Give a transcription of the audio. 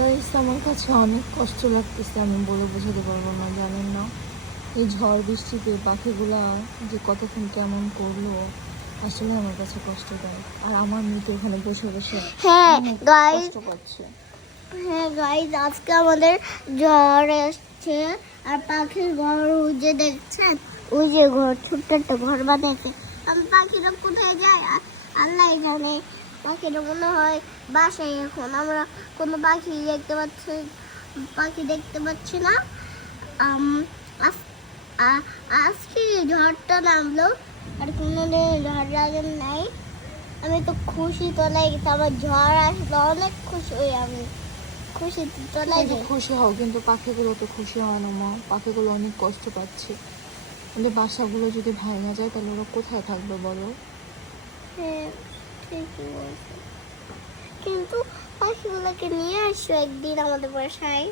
Guys আমার কাছে অনেক কষ্ট লাগতেছে, আমি বলে বোঝাতে পারবো না, জানেন না এই ঝড় বৃষ্টিতে পাখিগুলা যে কতক্ষণ কেমন করলো, আসলে আমার কাছে কষ্ট দেয়। আর আমার মেয়ে তো ওখানে বসে বসে হ্যাঁ অনেক গাইস, কষ্ট পাচ্ছে। হ্যাঁ গাইস, আজকে আমাদের ঝড় এসছে আর পাখির ঘর ওই যে দেখছেন, ওই যে ঘর, ছোট্ট একটা ঘর বানাইছে। আমি পাখিরা কোথায় যায় আল্লাহ জানে। পাখিরা মনে হয় বাসায়। এখন আমরা কোনো পাখি দেখতে পাচ্ছি না। আম, আজ- আজকে ঝড়টা নামলো, আর কোনো ঝড় লাগে নাই। আমি তো খুশি, তো লাগছে আমার ঝড় আসলে অনেক খুশি হই আমি। খুশি তো ঠিক আছে, লাগে। খুশি হও, কিন্তু পাখিগুলো তো খুশি হয় না মা, পাখিগুলো অনেক কষ্ট পাচ্ছে। ওদের বাসাগুলো যদি ভেঙে যায় তাহলে ওরা কোথায় থাকবে বলো? হ্যাঁ, ঠিকই বলছো, কিন্তু পাখিগুলোকে নিয়ে আসো একদিন আমাদের বাসায়।